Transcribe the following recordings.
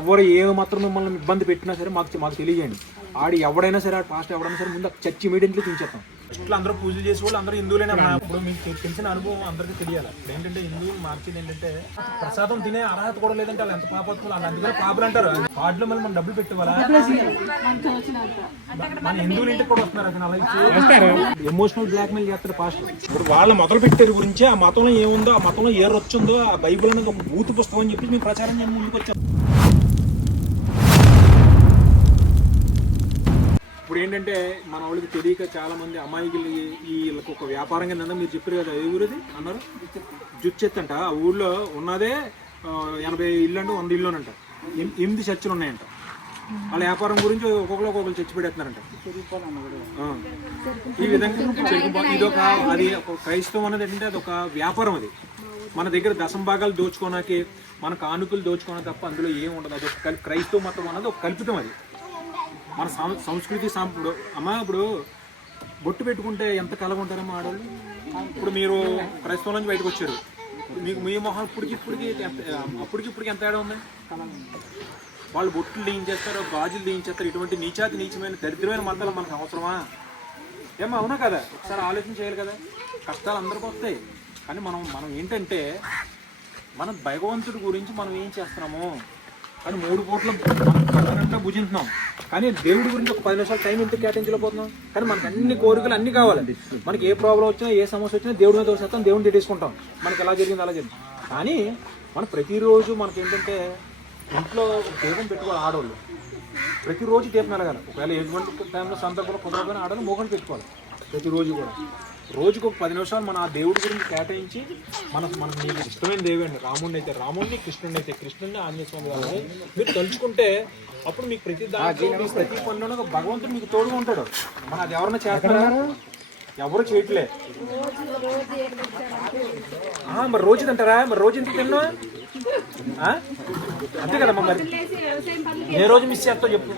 ఎవరు ఏ మాత్రం మిమ్మల్ని ఇబ్బంది పెట్టినా సరే మాకు తెలియజేయండి. ఆడు ఎవడైనా సరే, పాస్ట్ ఎవడైనా సరే, ముందు చర్చి ఇమీడియట్లీ తీసేస్తాం. ఫస్ట్లో అందరూ పూజలు చేసే వాళ్ళు అందరూ హిందువులైనా. ఇప్పుడు మీకు తెలిసిన అనుభవం అందరికీ తెలియాలి. ఇప్పుడు ఏంటంటే హిందువులు మార్చింది ఏంటంటే ప్రసాదం తినే అర్హత కూడా లేదంటే వాళ్ళు ఎంత పాపత్తులు. వాళ్ళు అందుకని పాపలు అంటారు. కార్డులో మళ్ళీ మనం డబ్బులు పెట్టేవాళ్ళ మన హిందువులు ఇంటికి కూడా వస్తున్నారు. అక్కడ అలా ఎమోషనల్ బ్లాక్ మెయిల్ చేస్తారు పాస్ట్. ఇప్పుడు వాళ్ళు మొదలు పెట్టారు గురించి ఆ మతంలో ఏముందో, ఆ మతంలో ఏ రొచ్చుందో, ఆ బైబుల్ అనేది ఒక బూతు పుస్తకం అని చెప్పి మేము ప్రచారం చేయడం ముందుకు వచ్చాం. ఇప్పుడు ఏంటంటే మన వాళ్ళకి తెలియక చాలా మంది అమాయకులు వీళ్ళకి ఒక వ్యాపారం కింద మీరు చెప్పారు కదా, ఏ ఊరిది అన్నారు, జుచ్చెత్తంట. ఆ ఊళ్ళో ఉన్నదే 80 ఇళ్ళు అంట, 100 ఇళ్ళునంట, 8 చర్చలు ఉన్నాయంట. వాళ్ళ వ్యాపారం గురించి ఒక్కొక్కరు చర్చి పెడేస్తున్నారంట. ఈ విధంగా ఇదొక అది క్రైస్తవం అనేది ఏంటంటే అదొక వ్యాపారం. అది మన దగ్గర దశంభాగాలు దోచుకోవడానికి, మన కానుకలు దోచుకోవడానికి తప్ప అందులో ఏమి ఉండదు. అదొక క్రైస్తవ మతం అన్నది ఒక కల్పితం. అది మన సంస్కృతి ఇప్పుడు ఇప్పుడు బొట్టు పెట్టుకుంటే ఎంత కలగుంటారమ్మా ఆడవాళ్ళు. ఇప్పుడు మీరు క్రైస్తవం నుంచి బయటకు వచ్చారు, మీకు మీ మొహం అప్పటికిప్పటికి ఎంత తేడా ఉంది. వాళ్ళు బొట్టులు తీయించేస్తారు, గాజులు తీయించేస్తారు. ఇటువంటి నీచమైన దరిద్రమైన మతాలు మనకు అవసరమా? ఏమో అవునా కదా? ఒకసారి ఆలోచన చేయాలి కదా. కష్టాలు అందరికీ వస్తాయి, కానీ మనం ఏంటంటే మనం భగవంతుడి గురించి మనం ఏం చేస్తున్నాము కానీ 3 పూట్ల మనం భుజింటున్నాం, కానీ దేవుడి గురించి ఒక 10 నిమిషాలు టైం ఎందుకు కేటాయించలేకపోతున్నాం. కానీ మనకు అన్ని కోరికలు అన్నీ కావాలి. మనకి ఏ ప్రాబ్లం వచ్చినా, ఏ సమస్య వచ్చినా దేవుడి మీద తోసేస్తాం, దేవుడిని తిట్టేసుకుంటాం. మనకి ఎలా జరిగింది అలా జరిగింది. కానీ మనం ప్రతిరోజు మనకేంటంటే ఇంట్లో దీపం పెట్టుకోవాలి. ఆడవాళ్ళు ప్రతిరోజు దీపం వెలగాలి. ఒకవేళ ఎటువంటి టైంలో సందర్భంలో కుదరగానే ఆడవాళ్ళు మోహన్ పెట్టుకోవాలి. ప్రతిరోజు కూడా రోజుకు ఒక 10 నిమిషాలు మన ఆ దేవుడి గురించి కేటాయించి మనకు మీకు ఇష్టమైన దేవుడు అండి, రాముడిని అయితే రాముడిని, కృష్ణుడిని అయితే కృష్ణుడిని, ఆంజనేయ స్వామి గారిని మీరు తలుచుకుంటే అప్పుడు మీకు ప్రతి దాంట్లో ప్రతి పనిలోనూ భగవంతుడు మీకు తోడుగా ఉంటాడు. మన అది ఎవరైనా చేస్తారా? ఎవరు చేయట్లే. మరి రోజు తింటారా? మరి రోజు ఎందుకు తిన్నా? అంతే కదమ్మా. మరి ఏ రోజు మిస్ చేస్తావు చెప్పు.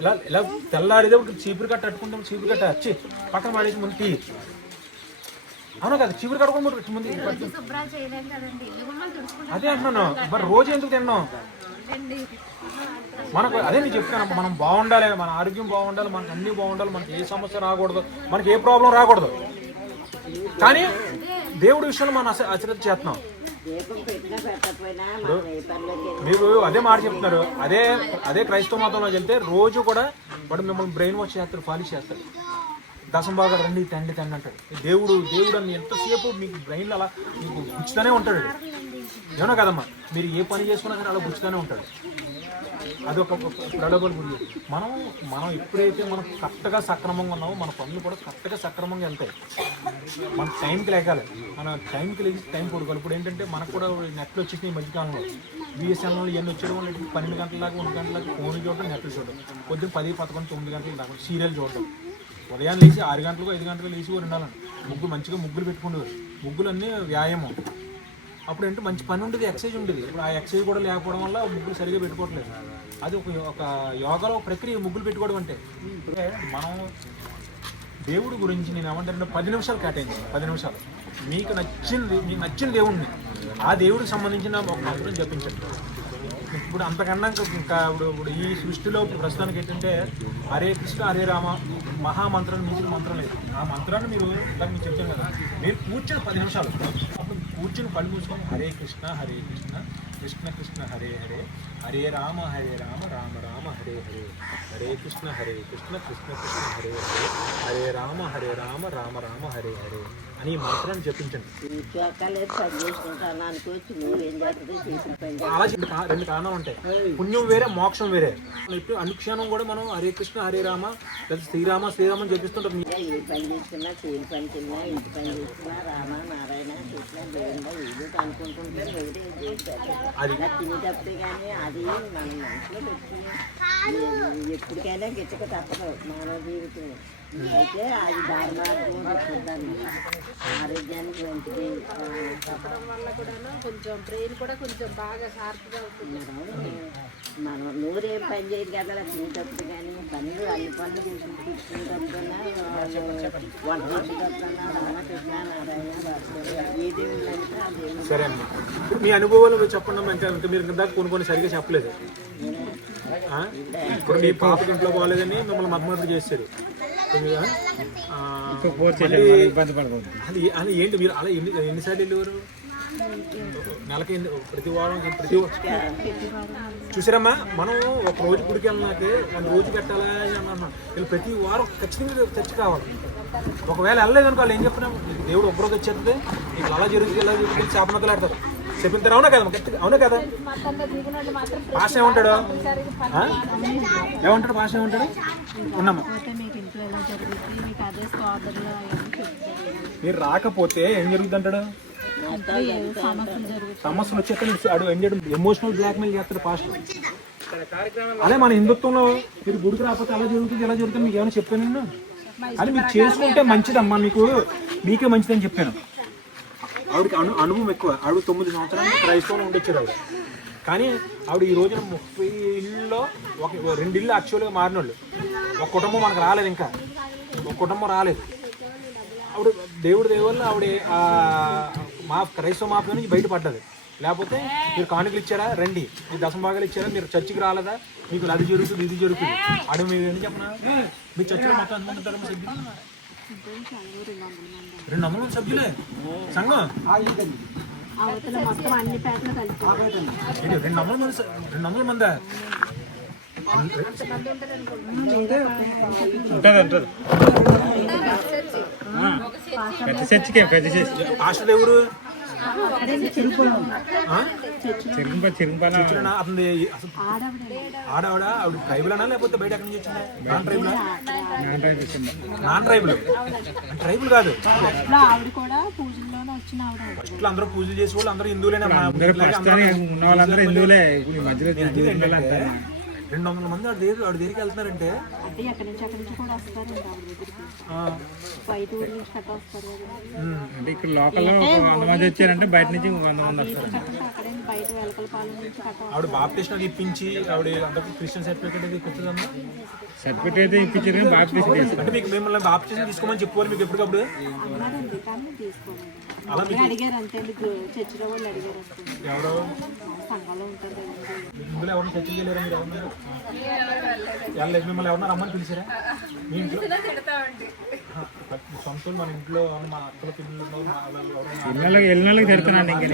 ఇలా తెల్లారిదే చీపురు కట్ట అట్టుకుంటాం, చీపురు కట్ట వచ్చి పక్కన మాడేసి ముందు తీ. అవునా కదా? చీపురు కట్టుకుంటూ ముందు అదే అంటున్నాను. మరి రోజు ఎందుకు తిన్నాం? మనకు అదే నేను చెప్తాను, మనం బాగుండాలి, మన ఆరోగ్యం బాగుండాలి, మనకు అన్నీ బాగుండాలి, మనకి ఏ సమస్య రాకూడదు, మనకి ఏ ప్రాబ్లం రాకూడదు. కానీ దేవుడి విషయంలో మనం అశ్రద్ధ చేస్తున్నాం. మీరు అదే మాట చెప్తున్నారు. అదే క్రైస్తవ మతంలోకి వెళ్తే రోజు కూడా వాడు మిమ్మల్ని బ్రెయిన్ వాష్ చేస్తారు, పాలిష్ చేస్తారు. దశంభాగాలు రండి తండ్రి అంటాడు. దేవుడు అని ఎంతసేపు మీకు బ్రెయిన్లో అలా మీకు గుచ్చుతూనే ఉంటాడు. ఏమన్నా కదమ్మా, మీరు ఏ పని చేసుకున్నా కానీ అలా గుచ్చుతూనే ఉంటాడు. అదొక ప్రలోభాల గురి. మనం ఎప్పుడైతే మనం కరెక్ట్గా సక్రమంగా ఉన్నామో మన పనులు కూడా కరెక్ట్గా సక్రమంగా వెళ్తాయి. మనం టైంకి లేకాలి, మన టైంకి లేచి టైం కొడుకోవాలి. ఇప్పుడు ఏంటంటే మనకు కూడా నెట్లు వచ్చేసినాయి ఈ మధ్యకాలంలో. బిఎస్ఎన్ఎల్ ఇవన్నీ వచ్చేయడం వల్ల 12 గంటల దాకా 1 గంటల దాకా ఫోన్ చూడడం, నెట్లు చూడడం, పొద్దున్న 10, 11, 9 గంటల దాకా సీరియల్ చూడడం, ఉదయాన్ని లేచి 6 గంటలకు 5 గంటలకు లేచి ఉండాలండి. మంచిగా ముగ్గులు పెట్టుకునేవారు. ముగ్గులు అన్నీ వ్యాయామం. అప్పుడు ఏంటంటే మంచి పని ఉంటుంది, ఎక్సర్సైజ్ ఉంటుంది. ఇప్పుడు ఆ ఎక్సర్సైజ్ కూడా లేకపోవడం వల్ల ముగ్గులు సరిగ్గా పెట్టుకోవట్లేదు. అది ఒక యోగాలో ప్రక్రియ ముగ్గులు పెట్టుకోవడం అంటే. మనం దేవుడి గురించి నేను ఏమంటారంటే 10 నిమిషాలు కేటాయించాను. 10 నిమిషాలు మీకు నచ్చిన దేవుడిని, ఆ దేవుడికి సంబంధించిన ఒక మంత్రం జపించండి. ఇప్పుడు అంతకన్నా ఇంకా ఇప్పుడు ఈ సృష్టిలో ప్రస్తుతానికి ఏంటంటే హరే కృష్ణ హరే రామ మహామంత్రం మించిన మంత్రం లేదు. ఆ మంత్రాన్ని మీరు చెప్తాను కదా, మీరు కూర్చొని 10 నిమిషాలు అప్పుడు కూర్చొని కళ్ళు మూసుకొని హరే కృష్ణ కృష్ణ కృష్ణ హరే హరే, హరే రామ రామ రామ హరే హరే, హరే కృష్ణ కృష్ణ కృష్ణ హరే హరే, హరే రామ రామ రామ హరే హరే అని ఈ మంత్రాన్ని చెప్పించండి. అలా 2 కారణాలు ఉంటాయి. పుణ్యం వేరే, మోక్షం వేరే. ఇప్పుడు అనుక్షణం కూడా మనం హరే కృష్ణ హరే రామ లేదా శ్రీరామ అని చెప్పిస్తుంటాం. ఏ పని చేసుకున్నా, చేయి పని తిన్నా, ఇంటి పని చేసుకున్నా రామ నారాయణ కృష్ణ దేవుడా ఏదో అనుకుంటుంటే అది తినేటప్పుడే. కానీ అది మనం మనసులో పెట్టుకుని ఎప్పటికైనా గిచ్చక తప్పదు మానవ జీవితం. అయితే అది దారుణాత్మకంగా చూద్దాన్ని ఆరోగ్యానికి మంచిది. చెప్పడం వల్ల కూడా కొంచెం బ్రెయిన్ కూడా కొంచెం బాగా షార్ప్గా అవుతుంది. మనం నూరేం పని చేయదు కదా తినేటప్పుడు. కానీ పనులు అన్ని పనులు తీసుకుంటున్నా వంట చేసుకుంటున్నా రామకృష్ణ నారాయణ ఏది ఉందంటే అదే. సరే అమ్మా, మీ అనుభవాలు చెప్పండి. అంటే మీరు ఇందాక కొన్ని సరిగ్గా చెప్పలేదు. ఇప్పుడు మీ పాపకి ఇంట్లో బాగాలేదని మిమ్మల్ని మద్దతు చేశారు. అది ఏంటి మీరు అలా ఎన్నిసార్లు వెళ్ళేవారు? నెలకి ప్రతి వారం చూసారమ్మా, మనం ఒక రోజు గుడికి వెళ్ళినాకే 1 రోజు పెట్టాలా అని అన్నాం. వీళ్ళు ప్రతి వారం ఖచ్చితంగా చర్చ కావాలి. ఒకవేళ వెళ్ళలేదనుకో వాళ్ళు ఏం చెప్తున్నాం, దేవుడు ఒక్కరోజు వచ్చేస్తుంది, మీకు అలా జరుగుతుంది ఇలా జరుగుతుంది శాపనతలు ఆడతారు. చెప్పింటారు. అవునా కదా? అవునా కదా? భాష ఏమంటాడు? ఏమంటాడు భాష ఏమంటాడు? ఉన్నామా మీరు రాకపోతే ఏం జరుగుతుంది అంటాడు? సమస్యలు వచ్చేస్తాడు. ఏం చేయడం? ఎమోషనల్ బ్లాక్మెయిల్ చేస్తాడు పాస్టర్. అదే మన హిందుత్వంలో మీరు గుడికి రాకపోతే అలా జరుగుతుంది ఇలా జరుగుతుంది మీకు ఏమైనా చెప్పాను నేను? అది మీకు చేసుకుంటే మంచిదమ్మా, మీకే మంచిదని చెప్పాను. ఆవిడకి అనుభవం ఎక్కువ. ఆవిడ 9 సంవత్సరాలు క్రైస్తవంలో ఉండొచ్చారు ఆవిడ. కానీ ఆవిడ ఈ రోజున 30 ఇళ్ళలో 2 ఇళ్ళు యాక్చువల్గా మారిన వాళ్ళు. ఒక కుటుంబం మనకు రాలేదు, ఇంకా ఒక కుటుంబం రాలేదు. ఆవిడ దేవుడి దేవుళ్ళు ఆవిడ మా క్రైస్తవ మాఫీ నుంచి బయటపడ్డది. లేకపోతే మీరు కానుకలు ఇచ్చారా, రండి, మీరు దశంభాగాలు ఇచ్చారా, మీరు చర్చికి రాలేదా, మీకు అది జరుగుతుంది ఇది జరుగుతుంది అడు. మీరు ఏంటి చెప్పనా, మీ చర్చిలో మొత్తం ఎంతమంది ఉంటారు సభ్యులు? 200 మంది సభ్యులే సంఘం. 200 మంది 200 మందా? పాస్టర్ ఎవరు? ఆడవిడ ఆవిడ ట్రైబుల్ అనా లేకపోతే బయట ఎక్కడి నుంచి వచ్చిందా? Non tribal? Non tribal tribal కాదు. ఫస్ట్ అందరూ పూజలు చేసే వాళ్ళు అందరూ హిందువులేనా? 200 మంది ఆవిడ దగ్గరికి వెళ్తున్నారంటే అంటే ఇక్కడ లోకల్లో 100 మంది వచ్చారంటే బయట నుంచి 100 మంది వస్తారు. ఆవిడ బాప్టిస్ట్ ఇప్పించి ఆవిడ అందరికి క్రిస్టియన్ సర్టిఫికేట్ అది ఇప్పించదమ్మా. సర్టిఫికేట్ అయితే ఇప్పించారు కానీ బాప్టిస్ట్ అంటే మీకు మిమ్మల్ని బాప్టిస్ట్ తీసుకోమని చెప్పుకోవాలి మీకు ఎప్పటికప్పుడు? అలా మీకు ఎవరో ఇందులో ఎవరిని చర్చ చేయలేరా? మీరు ఎవరు వెళ్ళలేదు? మిమ్మల్ని ఎవరన్నా రమ్మని పిలిచారా? మీ ఇంట్లో సొంత మన ఇంట్లో మా అక్కల పిల్లలు వెళ్ళిన తిడుతున్నాండి. ఇంకా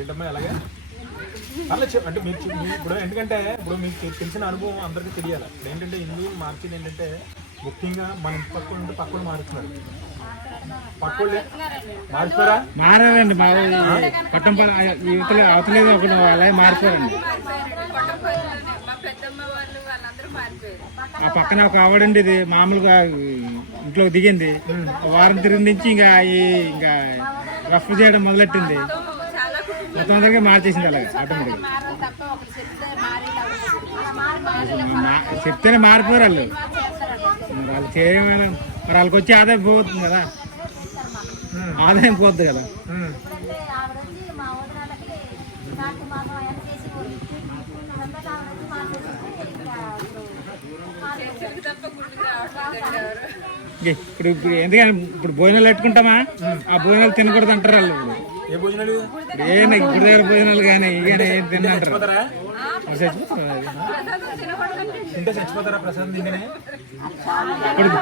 ఏంటమ్మా ఎలాగే అలా అంటే మీరు ఇప్పుడు ఎందుకంటే ఇప్పుడు మీకు తెలిసిన అనుభవం అందరికీ తెలియాలి. ఏంటంటే హిందువులు మార్చింది ఏంటంటే ముఖ్యంగా మన ఇంటి పక్కన ఉంటే పక్కన మారుతున్నారు. పక్కలే మారుతారా? మారారండి. మా పట్టంపల్లి యువతలు అవతలేదు ఒకటి అలాగే మారిపోయారండి. ఆ పక్కన ఒక ఆవిడండి, ఇది మామూలుగా ఇంట్లో దిగింది, వారం తిరిగి నుంచి ఇంకా రఫ్ చేయడం మొదలెట్టింది. మొత్తం అందరికీ మార్చేసింది అలాగే ఆటోమేటిక్గా. చెప్తేనే మారిపోయారు వాళ్ళు. వాళ్ళు చేయమని మరి వాళ్ళకి వచ్చి ఆదాయం పోతుంది కదా, ఆదాయం పోతుంది కదా. ఇప్పుడు ఎందుకని ఇప్పుడు భోజనాలు పెట్టుకుంటామా, ఆ భోజనాలు తినకూడదు అంటారు వాళ్ళు. ఏ భోజనాలు? ఏ ఇప్పుడు దగ్గర భోజనాలు కానీ ఇక ఏం తిన్నంటారు. చచ్చిపోతారా ప్రసాదం తింటేనే?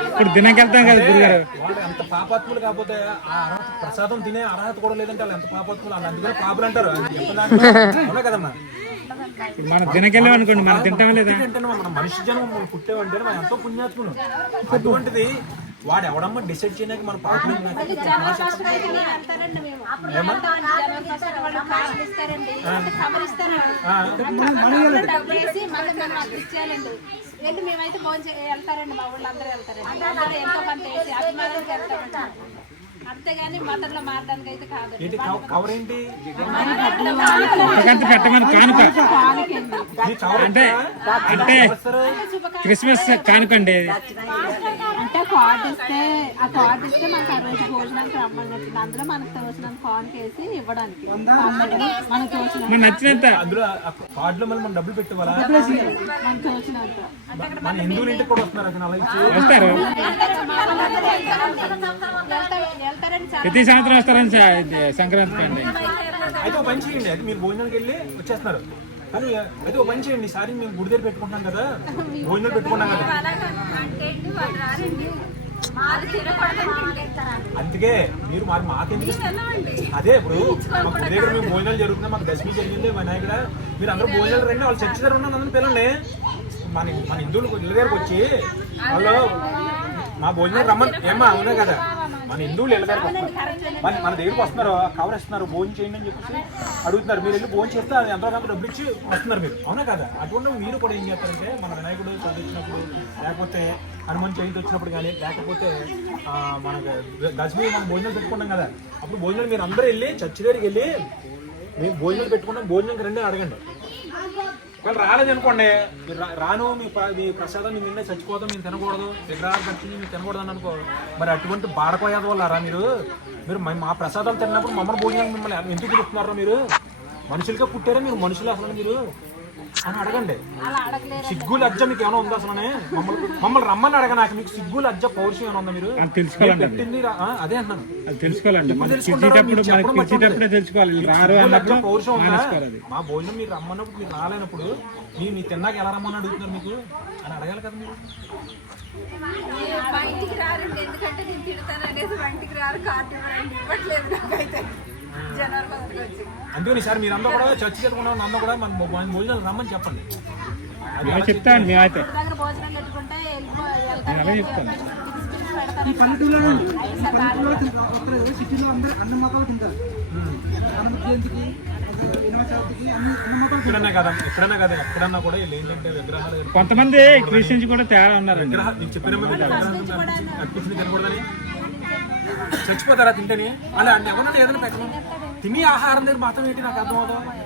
ఇప్పుడు తినకెళ్తాం కదా గురుగారు. వాళ్ళు ఎంత పాపాత్ములు కాకపోతే ఆ ప్రసాదం తినే అర్హత కూడా లేదంటే వాళ్ళు ఎంత పాపాత్ములు. వాళ్ళు అందుకనే పాపులు అంటారు. అవునా కదమ్మా? మనం తినకెళ్ళాం అనుకోండి, మనం తింటాం లేదా? మన మనిషి జనం పుట్టేవంటే మనం ఎంతో పుణ్యాత్ములు. అటువంటిది వాడు ఎవడమ్మా డిసైడ్ చేయడానికి మన పాపలు వెళ్ళి మేమైతే భోజనం వెళ్తారండి. మా ఊళ్ళో అందరూ వెళ్తారండి. ఎంతో కొంత అంతేగాని మతంలో మారడానికి అయితే కాదు. ఏంటి కవర్ ఏంటి అంతకంటే పెట్టమని కానుక ఈ కవర్ అంటే అంటే క్రిస్మస్ కానుకండి. అంటే కార్డు ఇస్తే ఆ కార్డు ఇస్తే మనకు ఆ రోజు భోజనానికి రమ్మన్నట్టు అందులో మనకు తోచినంత కానుక వేసి ఇవ్వడానికి మనకు తోచినంత మన నచ్చినంత అందులో కార్డులో మళ్ళీ మనం డబ్బులు పెట్టుకోవాలా? మనకు తోచినంత మన హిందువుల ఇంటికి కూడా వస్తున్నారు అతను అలా ఇచ్చి వస్తారు, వెళ్తారని ప్రతి సంవత్సరం వస్తారని సంక్రాంతికి అండి. అయితే ఒక పని చేయండి, అయితే మీరు భోజనానికి వెళ్ళి వచ్చేస్తున్నారు కానీ అయితే ఒక పని చేయండి, ఈసారి మేము గుడి దగ్గర పెట్టుకుంటాం కదా, భోజనాలు పెట్టుకున్నాం కదా, అందుకే మీరు మరి మాకెందుకు అదే ఇప్పుడు మా గుడి దగ్గర మేము భోజనాలు జరుగుతున్నాయి, మాకు దశమి జరిగింది వినాయకుడ, మీరు అందరూ భోజనాలు రండి, వాళ్ళు చర్చి దగ్గర ఉన్న అందరూ పిల్లల్ని మన మన హిందువులు ఇళ్ళ దగ్గరకు వచ్చి వాళ్ళు మా భోజనాలు రమ్మని ఏమా అవునా కదా, మన హిందువులు ఇళ్ళ దగ్గరకు వస్తున్నారు, మన దగ్గరకు వస్తున్నారు, కవర్ ఇస్తున్నారు, భోజనం చేయండి అని చెప్పేసి అడుగుతున్నారు, మీరు వెళ్ళి భోజనం చేస్తే అది ఎంతో కొంత డబ్బులు ఇచ్చి వస్తున్నారు మీరు, అవునా కదా? అటువంటి మీరు కూడా ఏం చేస్తారంటే మన వినాయకుడు చదువు వచ్చినప్పుడు లేకపోతే హనుమాన్ జయంతి వచ్చినప్పుడు కానీ లేకపోతే మనకు దశమి మనం భోజనాలు పెట్టుకుంటాం కదా, అప్పుడు భోజనాలు మీరు అందరూ వెళ్ళి చర్చి దగ్గరికి వెళ్ళి మేము భోజనాలు పెట్టుకుంటాం, భోజనంకి రండి అడగండి. వాళ్ళు రాలేదనుకోండి, మీరు రాను మీ ప్రసాదం మేము నిన్నే చచ్చిపోతాం, మేము తినకూడదు, విగ్రహాలు ఖర్చుని మేము తినకూడదు అని అనుకో, మరి అటువంటి బాడకోయాద వాళ్ళారా మీరు? మీరు మా ప్రసాదాలు తిన్నప్పుడు మమ్మల్ని భోజనం మిమ్మల్ని ఎందుకు పిలుస్తున్నారా? మీరు మనుషులుగా పుట్టారా? మీరు మనుషులు అసలు మీరు అని అడగండి. సిగ్గు లజ్జ మీకు ఏమైనా ఉందా అసలు? మమ్మల్ని రమ్మని అడగ, నాకు మీకు సిగ్గు లజ్జ పౌరుషం ఏమైనా ఉందా? మీరు పెట్టింది అదే అన్నాను, తెలుసుకోవాలండి, తెలుసుకోవాలి. పౌరుషం ఉందా? మా భోజనం మీరు రమ్మన్నప్పుడు మీరు రాలేనప్పుడు మీ తిన్నాక ఎలా రమ్మని అడుగుతున్నారు మీకు అని అడగాలి కదా మీరు. బయటికి రారండి, ఎందుకంటే నేను తిడతాను అనేసి బయటికి రారు, కార్డు ఇవ్వట్లేదు నాకైతే జనవరి 10కి వచ్చి. అందుకని సార్ మీరందరూ కూడా చర్చి చేసుకున్నాం, అందరూ కూడా మన భోజనాలు రమ్మని చెప్పండి. చెప్తాను మేమైతే దగ్గర భోజనం పెట్టుకుంటే అలాగే చెప్తాను. ఈ పల్లెటూరులో సిటీలో అందరూ అన్న మతాలు తింటారు, హనుమ జయంతికి వినాయక చవితికి అన్ని మతాలు ఎక్కడన్నా కదా ఎక్కడన్నా కూడా వీళ్ళు ఏంటంటే విగ్రహాలు కొంతమంది క్రిస్టియన్స్ కూడా తేడా ఉన్నారు. విగ్రహాలు నేను చెప్పిన అర్పించింది తినకూడదని చచ్చిపోతారా తింటేనే అలా అంటే ఎవరన్నా ఏదైనా పెట్టడం తిని ఆహారం దగ్గర మాత్రం ఏంటి నాకు అర్థం అవుతాం మన.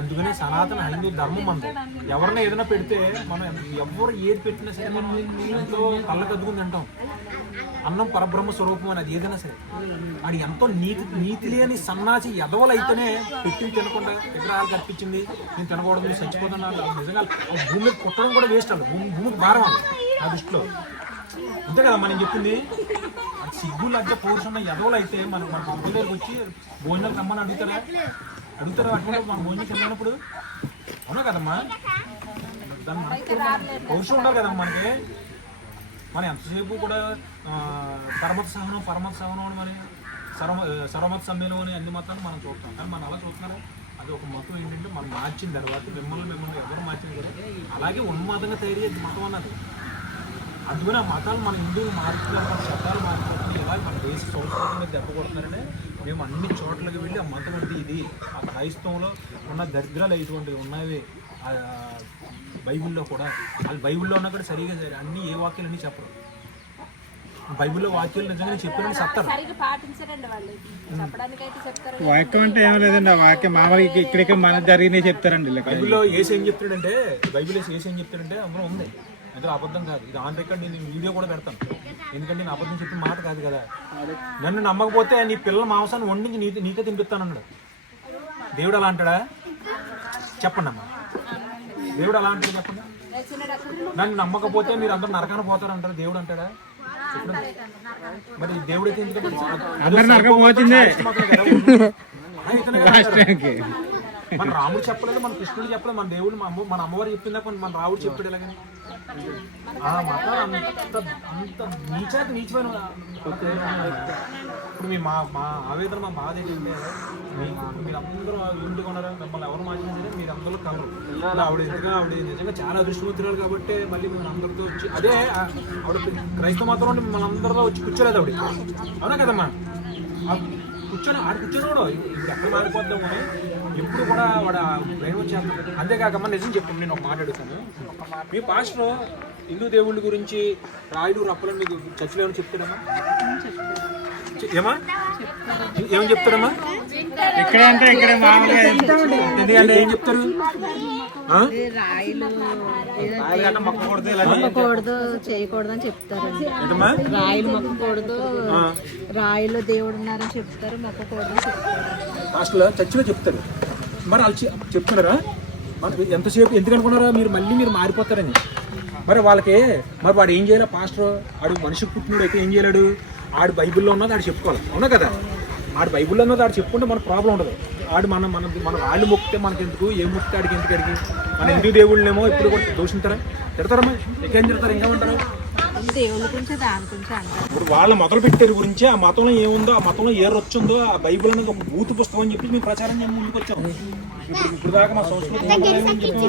అందుకనే సనాతన హిందూ ధర్మం మనది, ఎవరైనా ఏదైనా పెడితే మనం ఎవరు ఏది పెట్టినా సరే మనం ఎంతో కళ్ళకద్దుకుని తింటాం. అన్నం పరబ్రహ్మ స్వరూపం అని అది ఏదైనా సరే, అది ఎంతో నీతి లేని సన్నాసి ఎదవలు అయితేనే పెట్టి తినకుండా విగ్రహాలు కనిపించింది నేను తినకూడదు నేను చచ్చిపోతున్నాను నిజంగా భూమి కొట్టడం కూడా వేస్ట్ అవ్వదు, భూమికి భారం అవ్వదు ఆ దృష్టిలో. అంతే కదా మనం చెప్పింది. సిగ్గు లజ్జ పౌరుషం ఎదవలు అయితే మనం మన ఇంటి దగ్గరకు వచ్చి భోజనాలు రమ్మని అడుగుతారా అటువంటి మన భోజనం తిన్నప్పుడు, అవునా కదమ్మా? దాన్ని పౌరుషం ఉండాలి కదమ్మా మనకి. మనం ఎంతసేపు కూడా పరమత సహనం అని మరి సర్వమత సమ్మేళనం అని అన్ని మతాలు మనం చూస్తాం, కానీ మనం అలా చూస్తున్నారా? అది ఒక మతం ఏంటంటే మనం మార్చిన తర్వాత మిమ్మల్ని ఎవరు మార్చిన కూడా అలాగే ఉన్మాదంగా తయారయ్యేది మతం అన్నది. అందుకని ఆ మతాలు మన హిందువులు మారుతున్నారు, మన శబ్దాలు మారుతున్నాయి, ఇలా మన దేశ సంస్కృతి మీద దెబ్బ కొడుతున్నారంటే మేము అన్ని చోట్లకి వెళ్ళి ఆ మతం అంటే ఇది, ఆ క్రైస్తవంలో ఉన్న దరిద్రాలు ఇటువంటివి ఉన్నవి బైబిల్లో కూడా. వాళ్ళు బైబిల్లో ఉన్నా కూడా సరిగా అన్ని ఏ వాక్యాలు అన్నీ చెప్పరు, బైబిల్లో వాక్యాలు నిజంగా చెప్పారని చెప్తారు. వాక్యం అంటే ఏం లేదండి, ఆ వాక్యం మామూలుగా ఇక్కడిక్కడ మన జరిగినవి చెప్తారండి. బైబిల్లో ఏసు ఏం చెప్తాడంటే ఏసు ఏం చెప్తాడంటే అందులో ఉంది, అందులో అబద్ధం కాదు. ఇది ఆన్ రికార్డ్, నేను వీడియో కూడా పెడతాను, ఎందుకంటే నేను అబద్ధం చెప్పిన మాట కాదు కదా. నన్ను నమ్మకపోతే నీ పిల్లల మాంసాన్ని వండించి నీకే తినిపిస్తానన్నాడు. దేవుడు అలా అంటాడా? చెప్పండి అమ్మ, దేవుడు అలా అంటాడు చెప్పండి. నన్ను నమ్మకపోతే మీరు అందరూ నరకాన పోతారంటారు, దేవుడు అంటాడా? మరి దేవుడు అయితే ఎందుకంటే మన రాముడు చెప్పలేదు, మన కృష్ణుడు చెప్పలేదు, మన దేవుడు మన అమ్మవారు చెప్పిందా మన రాముడు చెప్పాడు ఎలాగని? ఆ మాట అంత నీచమైన. ఇప్పుడు మీ మా ఆవేదన మా బాధ ఏంటంటే మీరు అందరూ ఇంటికి ఉన్నారా, మిమ్మల్ని ఎవరు మార్చినా సరే మీరు అందరూ కలరు. ఆవిడ నిజంగా చాలా అదృష్టవంతురాలు కాబట్టి మళ్ళీ మిమ్మల్ని అందరితో వచ్చి అదే ఆవిడ క్రైస్తవ మతం నుండి మిమ్మల్ని అందరితో వచ్చి కూర్చోలేదు ఆవిడ, అవునా కదమ్మా? కూర్చొని కూడా ఇప్పుడు ఎక్కడ మారిపోద్దాం కానీ ఎప్పుడు కూడా వాడు బ్రెయిన్ వచ్చేస్తాడు. అంతేకాకమ్మా నిజం చెప్పండి, నేను ఒక మాట అడుగుతాను. మీ పాస్టర్ హిందూ దేవుళ్ళ గురించి రాయుడు రప్పలను మీకు చర్చలో ఏమైనా చెప్తాడమ్మా? ఏమా ఏమని చెప్తారమ్మా? ఇక్కడే అంటే ఇక్కడే మామూలుగా ఎందుకంటే ఏం చెప్తారు? రాయిలు మొక్కకూడదు మొక్కకూడదు చేయకూడదు అని చెప్తారు. ఏంటమ్మా? రాయిలు మొక్కకూడదు, రాయిలో దేవుడు ఉన్నారని చెప్తారు, మొక్కకూడదు అని చెప్తారు. హాస్టల్లో చర్చిలో చెప్తారు. మరి వాళ్ళు చెప్తున్నారా? మరి ఎంతసేపు ఎందుకు అనుకున్నారా మీరు మళ్ళీ మీరు మారిపోతారని? మరి వాళ్ళకి మరి వాడు ఏం చేయాలి? పాస్టర్ ఆడు మనిషికి పుట్టినోడు అయితే ఏం చేయలేడు? ఆడు బైబిల్లో ఉన్నది ఆడు చెప్పుకోవాలి, అవునా కదా? ఆడు బైబిల్లో ఉన్నది ఆడు చెప్పుకుంటే మనకు ప్రాబ్లం ఉండదు. ఆడు మన వాళ్ళు మొక్కితే మనకి ఎందుకు, ఏం మొక్కితే ఆడికి ఎందుకు అడిగి మన హిందూ దేవుళ్ళేమో ఇప్పుడు కూడా దూషింతారా? తిడతారమ్మా? ఇంకేం తిడతారు? ఇంకేమంటారు? దేవుళ్ళ గురించి దాని గురించి అంటారు. ఇప్పుడు వాళ్ళు మొదలు పెట్టారు గురించి ఆ మతంలో ఏముందో, ఆ మతంలో ఏ రొచ్చుందో, ఆ బైబిల్ అనేది ఒక బూత్ పుస్తకం అని చెప్పి మేము ప్రచారం చేయడం ముందుకు వచ్చాము. ఇప్పుడు దాకా మా సంస్కృతి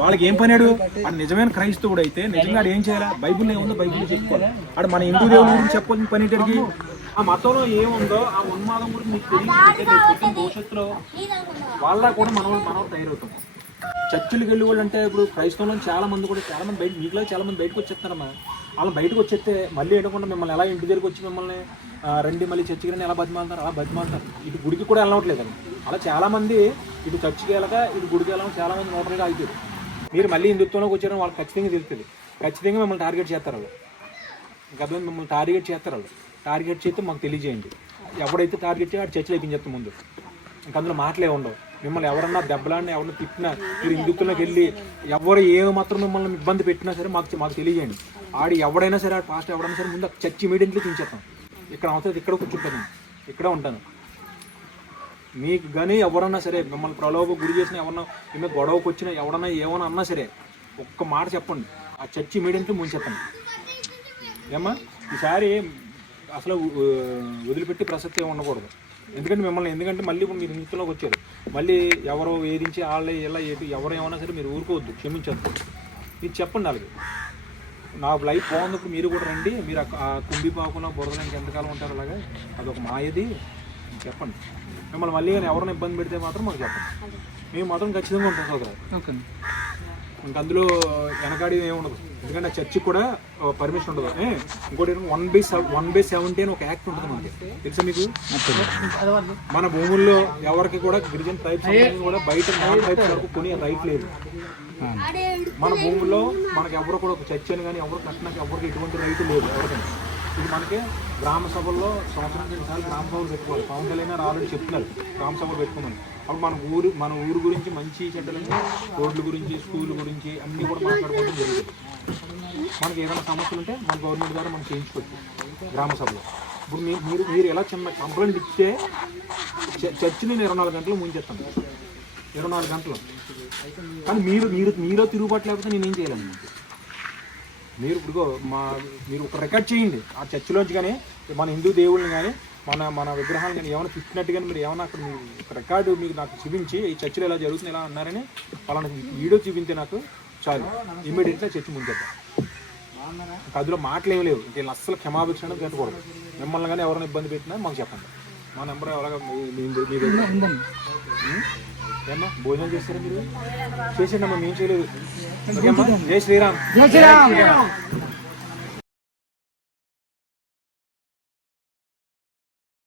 వాళ్ళకి ఏం పనాడు? ఆ నిజమైన క్రైస్తవుడు అయితే నిజంగా ఆడు ఏం చేయాలి? బైబిల్ ఏముందో బైబిల్ చెప్పుకోవాలి. ఆడు మన హిందూ దేవుడి గురించి చెప్పాల్సిన పని ఏంటడికి? ఆ మతంలో ఏముందో ఆ ఉన్మాదం గురించి మీకు తెలియదు. భవిష్యత్తులో వాళ్ళ కూడా మనం తయారవుతాం. చర్చిలకు వెళ్ళి వాళ్ళు అంటే ఇప్పుడు క్రైస్తవులు చాలా మంది బయట మీకులో చాలా మంది బయటకు వచ్చేస్తున్నారమ్మా. వాళ్ళు బయటకు వచ్చేస్తే మళ్ళీ ఏడకుండా మిమ్మల్ని ఎలా ఇంటి దగ్గరికి వచ్చి మిమ్మల్ని రండి మళ్ళీ చర్చికి రండి ఎలా బతిమాలుతారు? అలా బతిమాలుతారు. ఇటు గుడికి కూడా వెళ్ళవట్లేదు. అలా చాలామంది ఇటు చర్చికి వెళ్ళక ఇటు గుడికి వెళ్ళడం చాలామంది నోటలుగా అవుతారు. మీరు మళ్ళీ హిందుత్వంలోకి వచ్చారని వాళ్ళకి ఖచ్చితంగా తెలుస్తుంది. ఖచ్చితంగా మిమ్మల్ని టార్గెట్ చేస్తారు వాళ్ళు. ఇంకా మిమ్మల్ని టార్గెట్ చేస్తారు వాళ్ళు. టార్గెట్ చేస్తే మాకు తెలియజేయండి. ఎవడైతే టార్గెట్ చేయాలి ఆడు చర్చలు అయిపోయింది ముందు. ఇంక అందులో మాటలే ఉండవు. మిమ్మల్ని ఎవరన్నా దెబ్బలాడినా ఎవరన్నా తిట్టినా మీరు హిందుత్వంలోకి వెళ్ళి ఎవరు ఏ మాత్రం మిమ్మల్ని ఇబ్బంది పెట్టినా సరే మాకు తెలియజేయండి. ఆడు ఎవడైనా సరే ఆడు పాస్ట్ ఎవడైనా సరే ముందు చర్చ్ ఇమీడియట్లీ తీసేస్తాం. ఇక్కడ అవసరం ఇక్కడ కూర్చుంటాను, ఇక్కడే ఉంటాను. మీకు కానీ ఎవరన్నా సరే మిమ్మల్ని ప్రలోభ గురి చేసినా, ఎవరన్నా మీ గొడవకు వచ్చినా, ఎవరన్నా ఏమన్నా అన్నా సరే ఒక్క మాట చెప్పండి, ఆ చర్చ్ ఇమీడియట్లీ ముంచేస్తాను. ఏమ్మా ఈసారి అసలు వదిలిపెట్టి ప్రసక్తి ఉండకూడదు. ఎందుకంటే మళ్ళీ ఇప్పుడు మీరు ఇంట్లోకి వచ్చారు, మళ్ళీ ఎవరో వేధించి వాళ్ళే ఇలా ఎవరు ఏమన్నా సరే మీరు ఊరుకోవద్దు, క్షమించద్దు. ఇది చెప్పండి వాళ్ళకి. నా లైఫ్ బాగున్నప్పుడు మీరు కూడా రండి, మీరు ఆ కుంభిపాకున బురదడానికి ఎంతకాలం ఉంటారు అలాగే, అదొక మాయది చెప్పండి. మిమ్మల్ని మళ్ళీ కానీ ఎవరైనా ఇబ్బంది పెడితే మాత్రం మాకు చెప్పండి. మేము మాత్రం ఖచ్చితంగా ఉంటాం సోదరు. ఇంక అందులో వెనకాడి ఏముండదు. ఎందుకంటే చర్చికి కూడా పర్మిషన్ ఉండదు. ఇంకోటి 1/70 అని ఒక యాక్ట్ ఉంటుంది మనకి, తెలుసా మీకు? మన భూముల్లో ఎవరికి కూడా గిరిజన ట్రైబ్స్ కూడా బయట నాన్ ట్రైబ్స్ వరకు కొనే రైట్ లేదు. మన భూముల్లో మనకి ఎవరు కూడా ఒక చర్చ్ అని కానీ ఎవరు కట్టడానికి ఎవరికి ఎటువంటి రైతు లేదు ఎవరికైనా. ఇది మనకి గ్రామ సభల్లో సంవత్సరానికి 2 సార్లు గ్రామ సభలు పెట్టుకోవాలి. పవన్ కళ్యాణ్ ఆల్రెడీ చెప్తున్నారు గ్రామ సభలు పెట్టుకోమని. అప్పుడు మన ఊరు గురించి మంచి చెడ్డలని, రోడ్ల గురించి, స్కూల్ గురించి అన్నీ కూడా మాట్లాడుకోవడం జరుగుతుంది. మనకి ఏదైనా సమస్యలు ఉంటే మన గవర్నమెంట్ ద్వారా మనం చేయించుకోవచ్చు గ్రామ సభలో. ఇప్పుడు మీరు ఎలా చిన్న కంప్లైంట్ ఇస్తే చర్చిని 24 గంటలు ముంచేస్తాను, 24 గంటలు. కానీ మీలో తిరుగుబాటు లేకపోతే నేనేం చేయలేను. మీరు ఇప్పుడు మీరు ఒక రికార్డ్ చేయండి ఆ చర్చిలోంచి, కానీ మన హిందూ దేవుళ్ళని కానీ మన విగ్రహాలు కానీ ఏమైనా తిట్టినట్టు కానీ మీరు ఏమైనా అక్కడ మీరు ఒక రికార్డు మీకు నాకు చూపించి ఈ చర్చిలో ఎలా జరుగుతుంది ఎలా అన్నారని వాళ్ళని వీడియో చూపించే నాకు చాలు, ఇమ్మీడియట్గా చర్చి ముంచేద్దాం. అందులో మాటలు ఏమి లేవు. ఇంక అస్సలు క్షమాభిక్ష అనేది కట్టకూడదు. మిమ్మల్ని కానీ ఎవరైనా ఇబ్బంది పెట్టినా మాకు చెప్పండి. మా నెంబర్ ఎవరైనా ఏమ్మా భోజనం చేస్తారా మీరు? చేసేయండి అమ్మా, మేము చేయలేదు. ఓకే అమ్మా, జై శ్రీరామ్.